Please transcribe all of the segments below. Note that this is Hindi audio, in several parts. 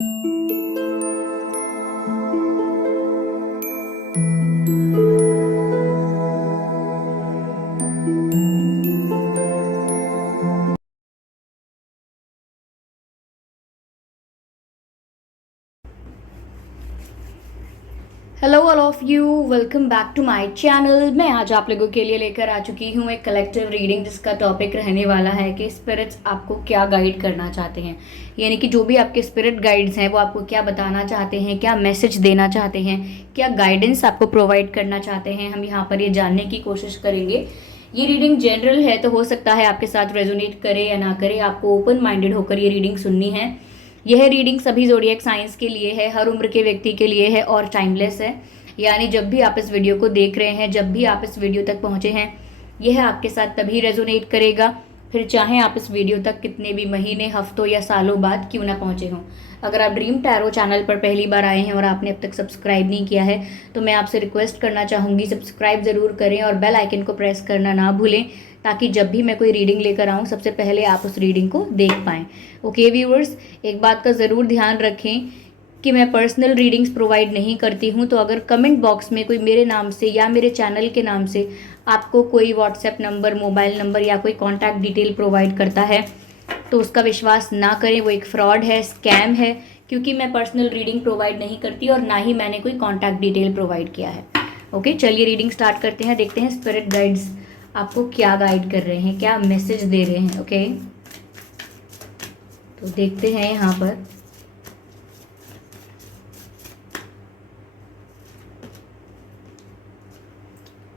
Hello all of you, welcome back to my channel. मैं आज आप लोगों के लिए लेकर आ चुकी हूँ एक कलेक्टिव रीडिंग जिसका टॉपिक रहने वाला है कि स्पिरिट्स आपको क्या गाइड करना चाहते हैं। यानी कि जो भी आपके स्पिरिट गाइड्स हैं वो आपको क्या बताना चाहते हैं, क्या मैसेज देना चाहते हैं, क्या गाइडेंस आपको प्रोवाइड करना चाहते हैं, हम यहाँ पर ये जानने की कोशिश करेंगे। ये रीडिंग जनरल है तो हो सकता है आपके साथ रेजोनेट करे या ना करे, आपको ओपन माइंडेड होकर ये रीडिंग सुननी है। यह रीडिंग सभी ज़ोडिएक साइंस के लिए है, हर उम्र के व्यक्ति के लिए है और टाइमलेस है। यानी जब भी आप इस वीडियो को देख रहे हैं, जब भी आप इस वीडियो तक पहुंचे हैं, यह आपके साथ तभी रेजोनेट करेगा, फिर चाहे आप इस वीडियो तक कितने भी महीने, हफ्तों या सालों बाद क्यों ना पहुंचे हों। अगर आप ड्रीम टैरो चैनल पर पहली बार आए हैं और आपने अब तक सब्सक्राइब नहीं किया है तो मैं आपसे रिक्वेस्ट करना चाहूँगी, सब्सक्राइब ज़रूर करें और बेल आइकन को प्रेस करना ना भूलें, ताकि जब भी मैं कोई रीडिंग लेकर आऊँ सबसे पहले आप उस रीडिंग को देख पाएँ। ओके व्यूअर्स, एक बात का ज़रूर ध्यान रखें कि मैं पर्सनल रीडिंग्स प्रोवाइड नहीं करती हूँ। तो अगर कमेंट बॉक्स में कोई मेरे नाम से या मेरे चैनल के नाम से आपको कोई व्हाट्सएप नंबर, मोबाइल नंबर या कोई कॉन्टैक्ट डिटेल प्रोवाइड करता है तो उसका विश्वास ना करें, वो एक फ्रॉड है, स्कैम है। क्योंकि मैं पर्सनल रीडिंग प्रोवाइड नहीं करती और ना ही मैंने कोई कॉन्टैक्ट डिटेल प्रोवाइड किया है। ओके, चलिए रीडिंग स्टार्ट करते हैं, देखते हैं स्पिरिट गाइड्स आपको क्या गाइड कर रहे हैं, क्या मैसेज दे रहे हैं। ओके, तो देखते हैं यहाँ पर।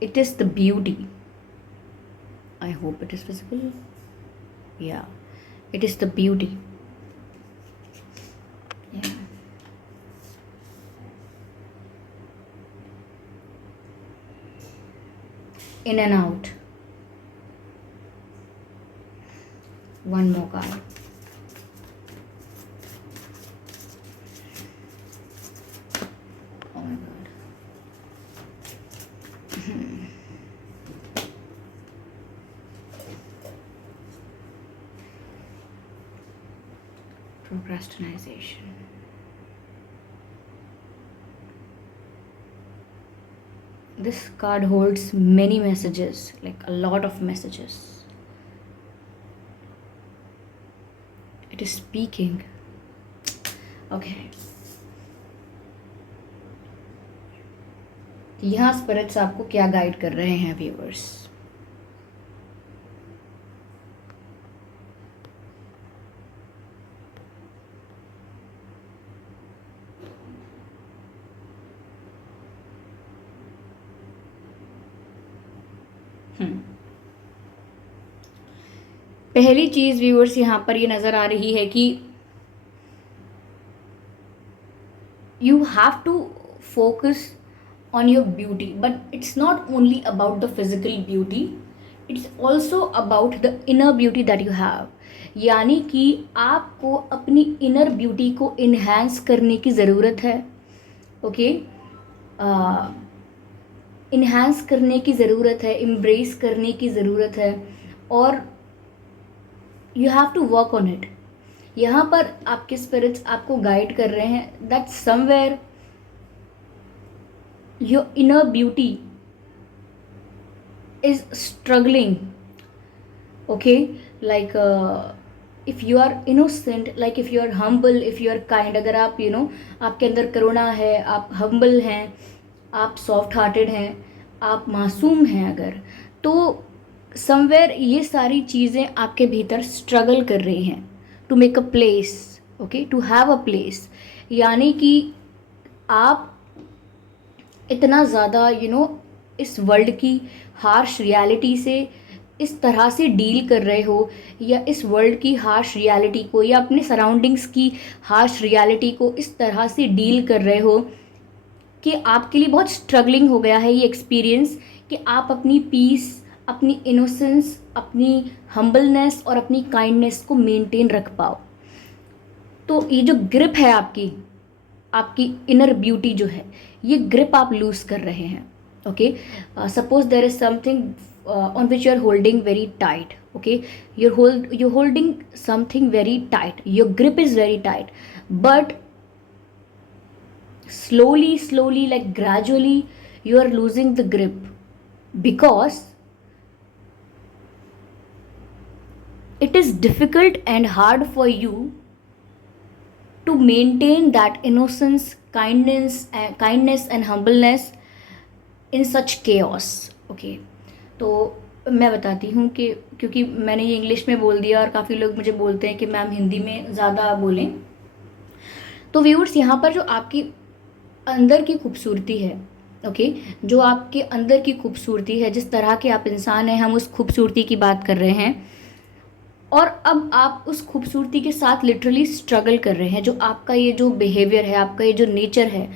It is the beauty. I hope it is visible. Yeah, it is the beauty. Yeah. In and out. One more card. Oh my god. Procrastination. This card holds many messages, like a lot of messages. It is speaking. Okay. यहाँ स्पिरिट्स आपको क्या गाइड कर रहे हैं व्यूअर्स। पहली चीज व्यूअर्स यहाँ पर ये नजर आ रही है कि you have to focus on your beauty, but it's not only about the physical beauty, it's also about the inner beauty that you have. यानी कि आपको अपनी inner beauty को enhance करने की ज़रूरत है। ओके, enhance करने की ज़रूरत है, embrace करने की ज़रूरत है और you have to work on it. यहाँ पर आपके spirits आपको guide कर रहे हैं that somewhere your inner beauty is struggling. Okay, like if you are innocent, like if you are humble, if you are kind, अगर आप आपके अंदर करुणा है, आप humble हैं, आप soft hearted हैं, आप मासूम हैं, अगर तो somewhere ये सारी चीज़ें आपके भीतर struggle कर रही हैं to make a place, okay, to have a place। यानी कि आप इतना ज़्यादा इस वर्ल्ड की हार्श रियलिटी से इस तरह से डील कर रहे हो, या इस वर्ल्ड की हार्श रियलिटी को या अपने सराउंडिंग्स की हार्श रियलिटी को इस तरह से डील कर रहे हो कि आपके लिए बहुत स्ट्रगलिंग हो गया है ये एक्सपीरियंस कि आप अपनी पीस, अपनी इनोसेंस, अपनी हम्बलनेस और अपनी काइंडनेस को मेंटेन रख पाओ। तो ये जो ग्रिप है आपकी इनर ब्यूटी जो है, ये ग्रिप आप लूज कर रहे हैं। Okay, suppose there is something on which you are holding very tight. Okay, you're holding something very tight, your grip is very tight, but slowly, like gradually, you are losing the grip, because it is difficult and hard for you to maintain that innocence, kindness and humbleness in such chaos. Okay, तो मैं बताती हूँ कि क्योंकि मैंने ये इंग्लिश में बोल दिया और काफ़ी लोग मुझे बोलते हैं कि मैम हिंदी में ज़्यादा बोलें, तो व्यूअर्स यहाँ पर जो आपकी अंदर की खूबसूरती है, ओके, जो आपके अंदर की खूबसूरती है, जिस तरह के आप इंसान हैं, हम उस खूबसूरती की बात कर रहे हैं, और अब आप उस खूबसूरती के साथ लिटरली स्ट्रगल कर रहे हैं। जो आपका ये जो बिहेवियर है, आपका ये जो नेचर है,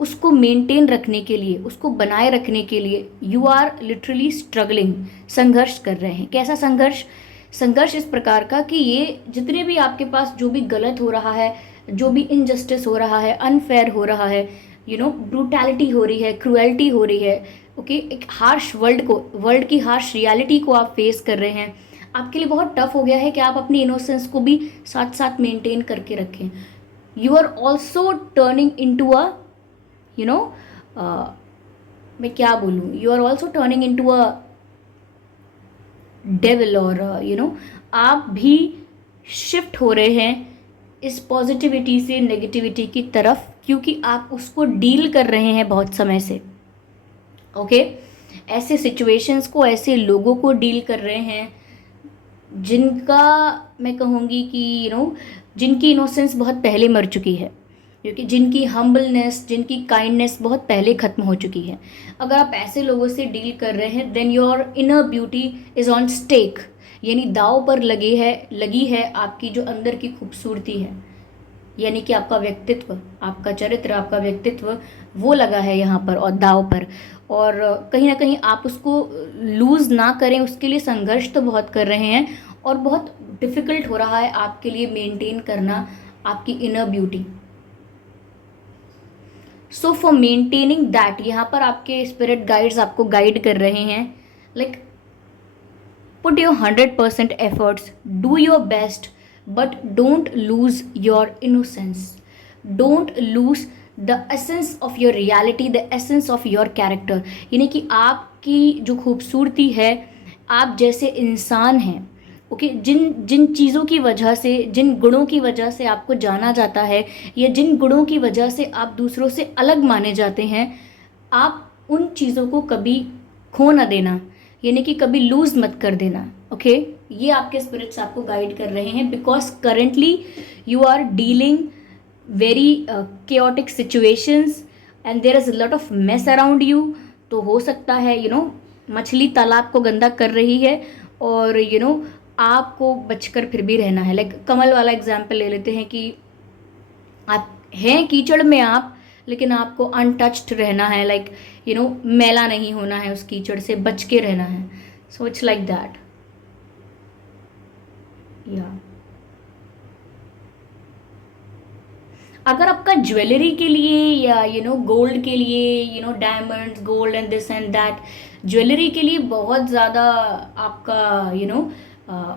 उसको मेंटेन रखने के लिए, उसको बनाए रखने के लिए यू आर लिटरली स्ट्रगलिंग, संघर्ष कर रहे हैं। कैसा संघर्ष? संघर्ष इस प्रकार का कि ये जितने भी आपके पास जो भी गलत हो रहा है, जो भी इनजस्टिस हो रहा है, अनफेयर हो रहा है, ब्रूटैलिटी हो रही है, क्रूएल्टी हो रही है, ओके, एक हार्श वर्ल्ड की हार्श रियलिटी को आप फेस कर रहे हैं। आपके लिए बहुत टफ हो गया है कि आप अपनी इनोसेंस को भी साथ साथ मेंटेन करके रखें। You are also turning into a मैं क्या बोलूँ, you are also turning into a devil, और आप भी शिफ्ट हो रहे हैं इस पॉजिटिविटी से नेगेटिविटी की तरफ, क्योंकि आप उसको डील कर रहे हैं बहुत समय से। ओके, ऐसे सिचुएशंस को, ऐसे लोगों को डील कर रहे हैं जिनका मैं कहूँगी कि जिनकी इनोसेंस बहुत पहले मर चुकी है, क्योंकि जिनकी हम्बलनेस, जिनकी काइंडनेस बहुत पहले ख़त्म हो चुकी है। अगर आप ऐसे लोगों से डील कर रहे हैं, then your inner beauty is on stake, यानी दाव पर लगी है आपकी जो अंदर की खूबसूरती है, यानी कि आपका व्यक्तित्व, आपका चरित्र, आपका व्यक्तित्व, वो लगा है यहाँ पर और दाव पर। और कहीं ना कहीं आप उसको लूज़ ना करें, उसके लिए संघर्ष तो बहुत कर रहे हैं, और बहुत डिफ़िकल्ट हो रहा है आपके लिए मेंटेन करना आपकी inner beauty. So for maintaining that, यहाँ पर आपके स्पिरिट गाइड्स आपको गाइड कर रहे हैं, like put your 100% efforts, do your best, but don't lose your innocence, don't lose the essence of your reality, the essence of your character. यानी कि आपकी जो खूबसूरती है, आप जैसे इंसान हैं, ओके, जिन चीज़ों की वजह से, जिन गुणों की वजह से आपको जाना जाता है, या जिन गुणों की वजह से आप दूसरों से अलग माने जाते हैं, आप उन चीज़ों को कभी खो ना देना, यानी कि कभी लूज़ मत कर देना। ओके, ये आपके स्पिरिट्स आपको गाइड कर रहे हैं, because currently you are dealing very chaotic situations and there is a lot of mess around you। तो हो सकता है मछली तालाब को गंदा कर रही है, और आपको बचकर फिर भी रहना है। लाइक कमल वाला एग्जाम्पल ले लेते हैं कि आप हैं कीचड़ में आप, लेकिन आपको अनटच्ड रहना है, लाइक मैला नहीं होना है, उस कीचड़ से बच के रहना है। सो इट्स लाइक दैट, या अगर आपका ज्वेलरी के लिए या गोल्ड के लिए, diamonds, gold and this and that, jewellery के लिए बहुत ज़्यादा आपका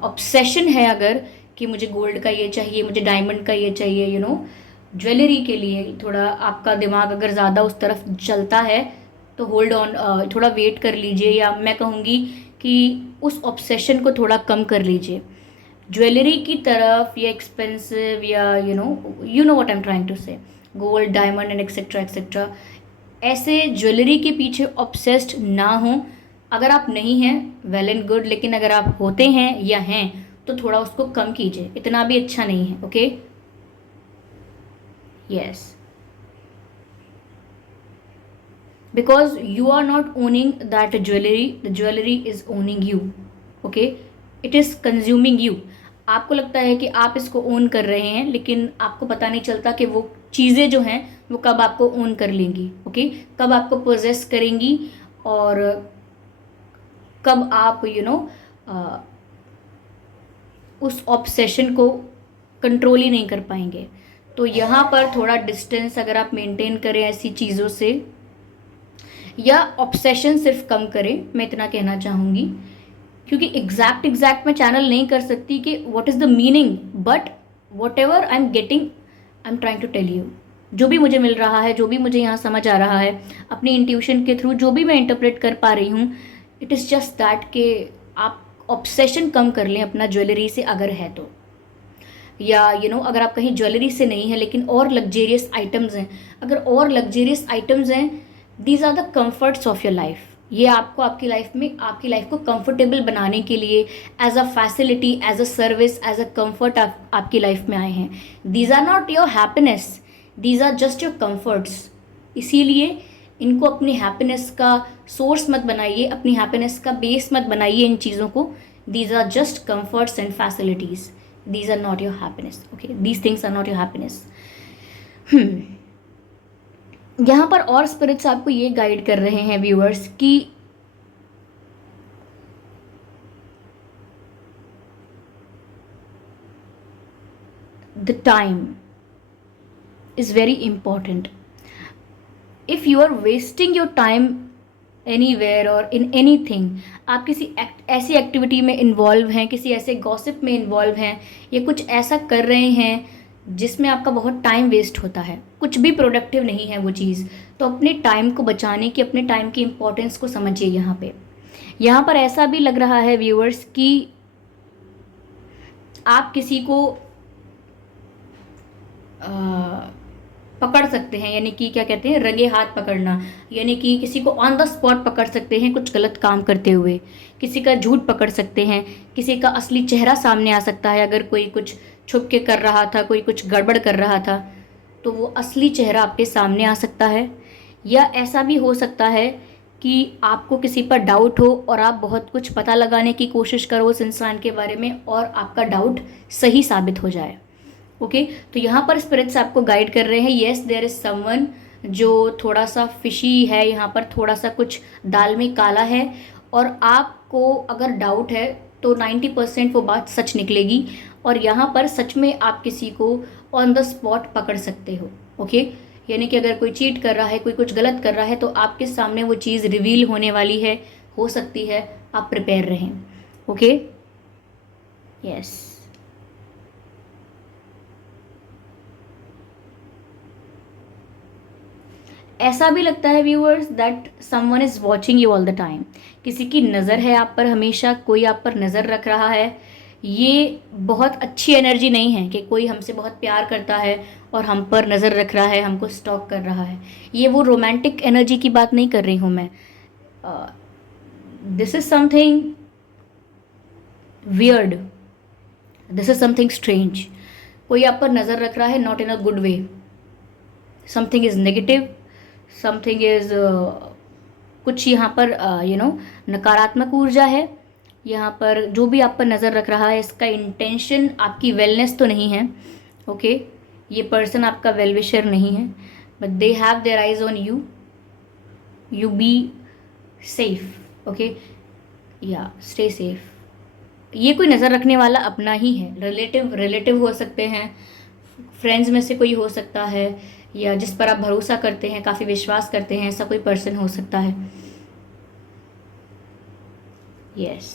ऑब्सेशन है, अगर कि मुझे गोल्ड का ये चाहिए, मुझे डायमंड का ये चाहिए, ज्वेलरी के लिए थोड़ा आपका दिमाग अगर ज़्यादा उस तरफ चलता है, तो होल्ड ऑन, थोड़ा वेट कर लीजिए, या मैं कहूँगी कि उस ऑब्सेशन को थोड़ा कम कर लीजिए ज्वेलरी की तरफ, या एक्सपेंसिव, या you know what I am trying to say, gold, diamond and etcetera etcetera, ऐसे ज्वेलरी के पीछे ऑब्सेस्ड ना हो। अगर आप नहीं हैं, वेल एंड गुड, लेकिन अगर आप होते हैं या हैं, तो थोड़ा उसको कम कीजिए, इतना भी अच्छा नहीं है। Okay, yes, because you are not owning that jewellery, the jewellery is owning you. Okay, it is consuming you. आपको लगता है कि आप इसको ओन कर रहे हैं, लेकिन आपको पता नहीं चलता कि वो चीज़ें जो हैं वो कब आपको ओन कर लेंगी। ओके, कब आपको पोजेस करेंगी, और कब आप उस ऑब्सेशन को कंट्रोल ही नहीं कर पाएंगे। तो यहाँ पर थोड़ा डिस्टेंस अगर आप मेंटेन करें ऐसी चीज़ों से, या ऑब्सेशन सिर्फ कम करें, मैं इतना कहना चाहूँगी, क्योंकि एग्जैक्ट मैं चैनल नहीं कर सकती कि what is the meaning, but whatever I am getting, I am trying to tell you. जो भी मुझे मिल रहा है, जो भी मुझे यहाँ समझ आ रहा है, अपनी इंट्यूशन के थ्रू जो भी मैं इंटरप्रेट कर पा रही हूँ, इट इज़ जस्ट दैट कि आप ऑब्सेशन कम कर लें अपना ज्वेलरी से अगर है तो, या अगर आप कहीं ज्वेलरी से नहीं है लेकिन और लग्जेरियस आइटम्स हैं, अगर और लग्जेरियस आइटम्स हैं, these are the comforts of your life. ये आपको आपकी लाइफ में आपकी लाइफ को कंफर्टेबल बनाने के लिए as a facility, as a service, as a comfort आपकी लाइफ में आए हैं। These are not your happiness, these are just your comforts. इसीलिए इनको अपनी हैप्पीनेस का सोर्स मत बनाइए, अपनी हैप्पीनेस का बेस मत बनाइए इन चीज़ों को। These are just comforts and facilities, these are not your happiness, okay, these things are not your happiness। यहाँ पर और स्पिरिट्स आपको ये गाइड कर रहे हैं व्यूअर्स कि the time is very important. If you are wasting your time anywhere or in anything, आप किसी ऐसी एक्टिविटी में इन्वॉल्व हैं, किसी ऐसे गॉसिप में इन्वॉल्व हैं, या कुछ ऐसा कर रहे हैं जिसमें आपका बहुत टाइम वेस्ट होता है, कुछ भी प्रोडक्टिव नहीं है वो चीज़, तो अपने टाइम को बचाने की, अपने टाइम की इम्पोर्टेंस को समझिए। यहाँ पर ऐसा भी लग रहा है व्यूअर्स कि आप किसी को पकड़ सकते हैं, यानी कि क्या कहते हैं, रंगे हाथ पकड़ना, यानी कि किसी को ऑन द स्पॉट पकड़ सकते हैं कुछ गलत काम करते हुए, किसी का झूठ पकड़ सकते हैं, किसी का असली चेहरा सामने आ सकता है। अगर कोई कुछ छुप के कर रहा था, कोई कुछ गड़बड़ कर रहा था, तो वो असली चेहरा आपके सामने आ सकता है। या ऐसा भी हो सकता है कि आपको किसी पर डाउट हो और आप बहुत कुछ पता लगाने की कोशिश करो उस इंसान के बारे में, और आपका डाउट सही साबित हो जाए। ओके, तो यहाँ पर स्पिरिट्स आपको गाइड कर रहे हैं, येस देयर इज समवन जो थोड़ा सा फिशी है, यहाँ पर थोड़ा सा कुछ दाल में काला है, और आपको अगर डाउट है तो 90% वो बात सच निकलेगी, और यहाँ पर सच में आप किसी को ऑन द स्पॉट पकड़ सकते हो। ओके, यानी कि अगर कोई चीट कर रहा है, कोई कुछ गलत कर रहा है, तो आपके सामने वो चीज़ रिवील होने वाली है, हो सकती है, आप प्रिपेयर रहें। Okay, yes. ऐसा भी लगता है viewers that someone is watching you all the time, किसी की नज़र है आप पर, हमेशा कोई आप पर नज़र रख रहा है। ये बहुत अच्छी एनर्जी नहीं है कि कोई हमसे बहुत प्यार करता है और हम पर नज़र रख रहा है, हमको स्टॉक कर रहा है। ये वो रोमांटिक एनर्जी की बात नहीं कर रही हूँ मैं। This is something weird, this is something strange. कोई आप पर नज़र रख रहा है, not in a good way, something is negative, something is कुछ यहाँ पर नकारात्मक ऊर्जा है। यहाँ पर जो भी आप पर नज़र रख रहा है, इसका इंटेंशन आपकी वेलनेस तो नहीं है। ओके, ये पर्सन आपका वेल विशर नहीं है, but they have their eyes on you, you be safe. Okay, या स्टे सेफ। ये कोई नज़र रखने वाला अपना ही है, रिलेटिव हो सकते हैं, फ्रेंड्स में से कोई हो सकता है, या जिस पर आप भरोसा करते हैं, काफ़ी विश्वास करते हैं, ऐसा कोई पर्सन हो सकता है। यस,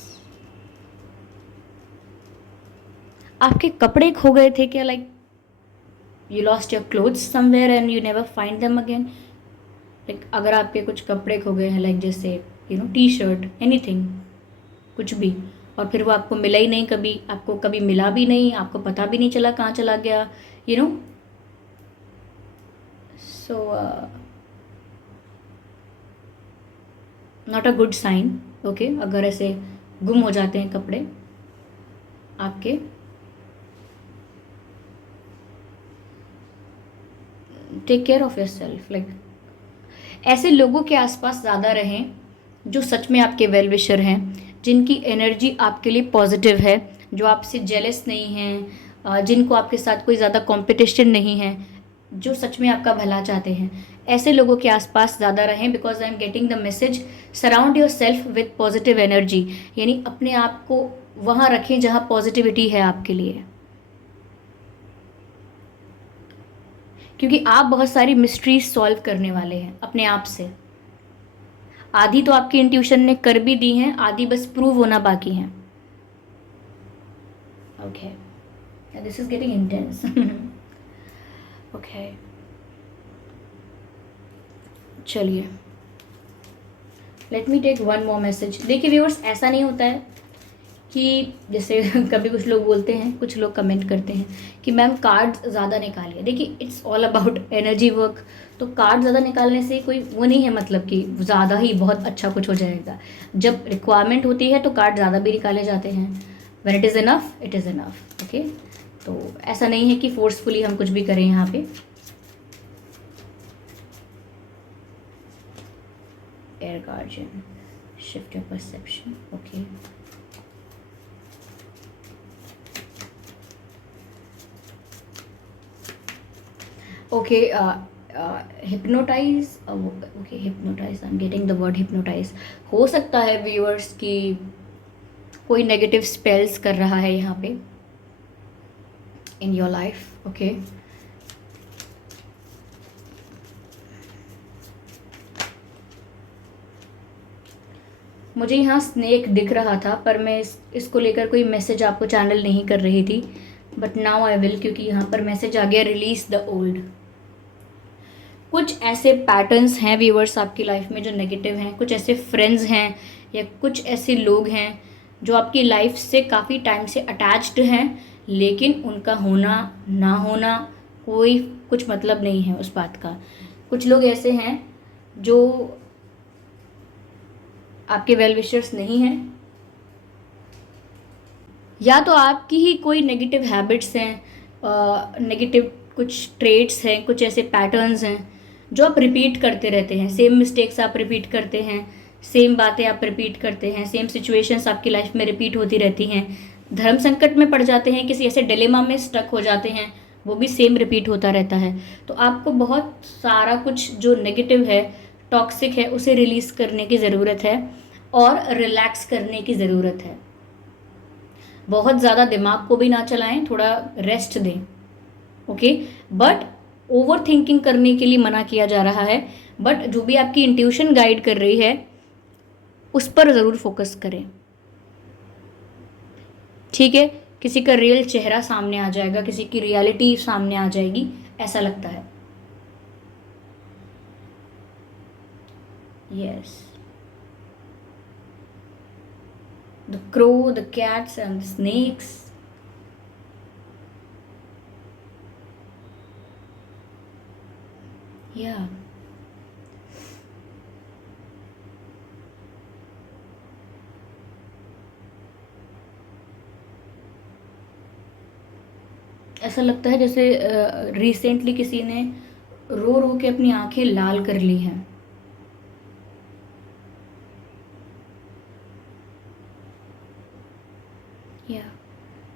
आपके कपड़े खो गए थे क्या? Like you lost your clothes somewhere and you never find them again. Like अगर आपके कुछ कपड़े खो गए हैं, लाइक जैसे टी शर्ट, एनीथिंग, कुछ भी, और फिर वो आपको मिला ही नहीं, कभी आपको कभी मिला भी नहीं, आपको पता भी नहीं चला कहाँ चला गया, so not a good sign. Okay, अगर ऐसे गुम हो जाते हैं कपड़े आपके, take care of yourself. Like ऐसे लोगों के आसपास ज़्यादा रहें जो सच में आपके वेल विशर हैं, जिनकी एनर्जी आपके लिए पॉजिटिव है, जो आपसे जेलस नहीं हैं, जिनको आपके साथ कोई ज़्यादा कंपटीशन नहीं है, जो सच में आपका भला चाहते हैं। ऐसे लोगों के आसपास ज़्यादा रहें, because I am getting the message, surround your self with positive energy, यानी अपने आप को वहाँ रखें जहाँ पॉजिटिविटी है आपके लिए, क्योंकि आप बहुत सारी मिस्ट्रीज सॉल्व करने वाले हैं अपने आप से। आधी तो आपकी इंट्यूशन ने कर भी दी हैं, आधी बस प्रूव होना बाकी हैं। Okay, this is getting intense. Okay, चलिए, let me take one more message. देखिए व्यूअर्स, ऐसा नहीं होता है कि जैसे कभी कुछ लोग बोलते हैं, कुछ लोग कमेंट करते हैं कि मैम कार्ड ज़्यादा निकालिए। देखिए it's all about energy work. तो कार्ड ज़्यादा निकालने से कोई वो नहीं है मतलब कि ज़्यादा ही बहुत अच्छा कुछ हो जाएगा। जब रिक्वायरमेंट होती है तो कार्ड ज़्यादा भी निकाले जाते हैं। When it is enough, it is enough. Okay, तो ऐसा नहीं है कि फोर्सफुली हम कुछ भी करें यहाँ पे। Air guardian, shift your perception. Okay, okay, hypnotize, okay, hypnotize, I'm getting the word hypnotize। हो सकता है व्यूअर्स कि कोई नेगेटिव स्पेल्स कर रहा है यहाँ पे इन योर लाइफ। ओके, मुझे यहाँ स्नेक दिख रहा था, पर मैं इसको लेकर कोई मैसेज आपको चैनल नहीं कर रही थी, बट नाउ आई विल, क्योंकि यहाँ पर मैसेज आ गया, रिलीज द ओल्ड। कुछ ऐसे पैटर्न्स हैं व्यूअर्स आपकी लाइफ में जो नेगेटिव हैं, कुछ ऐसे फ्रेंड्स हैं या कुछ ऐसे लोग हैं जो आपकी लाइफ से काफ़ी टाइम से अटैच्ड हैं, लेकिन उनका होना ना होना कोई कुछ मतलब नहीं है उस बात का। कुछ लोग ऐसे हैं जो आपके वेल विशर्स नहीं हैं, या तो आपकी ही कोई नेगेटिव हैबिट्स हैं, नेगेटिव कुछ ट्रेट्स हैं, कुछ ऐसे पैटर्न्स हैं जो आप रिपीट करते रहते हैं। सेम मिस्टेक्स आप रिपीट करते हैं, सेम बातें आप रिपीट करते हैं, सेम सिचुएशंस आपकी लाइफ में रिपीट होती रहती हैं। धर्म संकट में पड़ जाते हैं, किसी ऐसे डिलेमा में स्टक हो जाते हैं, वो भी सेम रिपीट होता रहता है। तो आपको बहुत सारा कुछ जो नेगेटिव है, टॉक्सिक है, उसे रिलीज़ करने की ज़रूरत है और रिलैक्स करने की ज़रूरत है। बहुत ज़्यादा दिमाग को भी ना चलाएं, थोड़ा रेस्ट दें। ओके, बट ओवर थिंकिंग करने के लिए मना किया जा रहा है, बट जो भी आपकी इंट्यूशन गाइड कर रही है उस पर ज़रूर फोकस करें। ठीक है, किसी का रियल चेहरा सामने आ जाएगा, किसी की रियलिटी सामने आ जाएगी, ऐसा लगता है। Yes, the crow, the cats and snacks. या ऐसा लगता है जैसे रिसेंटली किसी ने रो रो के अपनी आंखें लाल कर ली हैं। या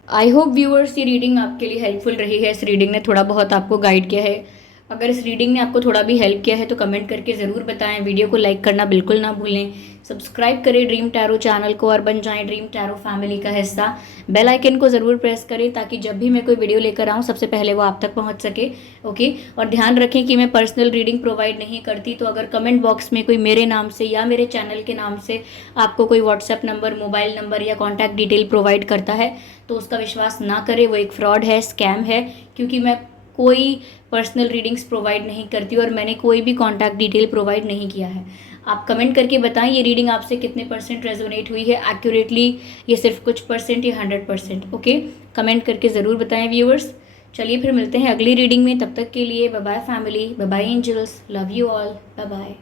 आई होप व्यूअर्स ये रीडिंग आपके लिए हेल्पफुल रही है। इस रीडिंग ने थोड़ा बहुत आपको गाइड किया है। अगर इस रीडिंग ने आपको थोड़ा भी हेल्प किया है तो कमेंट करके ज़रूर बताएं। वीडियो को लाइक करना बिल्कुल ना भूलें। सब्सक्राइब करें ड्रीम टैरो चैनल को और बन जाएं ड्रीम टैरो फैमिली का हिस्सा। बेल आइकन को ज़रूर प्रेस करें ताकि जब भी मैं कोई वीडियो लेकर आऊँ सबसे पहले वो आप तक पहुँच सके। ओके, और ध्यान रखें कि मैं पर्सनल रीडिंग प्रोवाइड नहीं करती, तो अगर कमेंट बॉक्स में कोई मेरे नाम से या मेरे चैनल के नाम से आपको कोई व्हाट्सएप नंबर, मोबाइल नंबर या कॉन्टैक्ट डिटेल प्रोवाइड करता है तो उसका विश्वास ना करें, वो एक फ्रॉड है, स्कैम है। क्योंकि मैं कोई पर्सनल रीडिंग्स प्रोवाइड नहीं करती और मैंने कोई भी कॉन्टैक्ट डिटेल प्रोवाइड नहीं किया है। आप कमेंट करके बताएं ये रीडिंग आपसे कितने परसेंट रेजोनेट हुई है एक्यूरेटली, ये सिर्फ कुछ परसेंट या 100%। ओके, कमेंट करके ज़रूर बताएं व्यूअर्स। चलिए फिर मिलते हैं अगली रीडिंग में, तब तक के लिए bye bye family, bye bye angels, love you all, bye bye.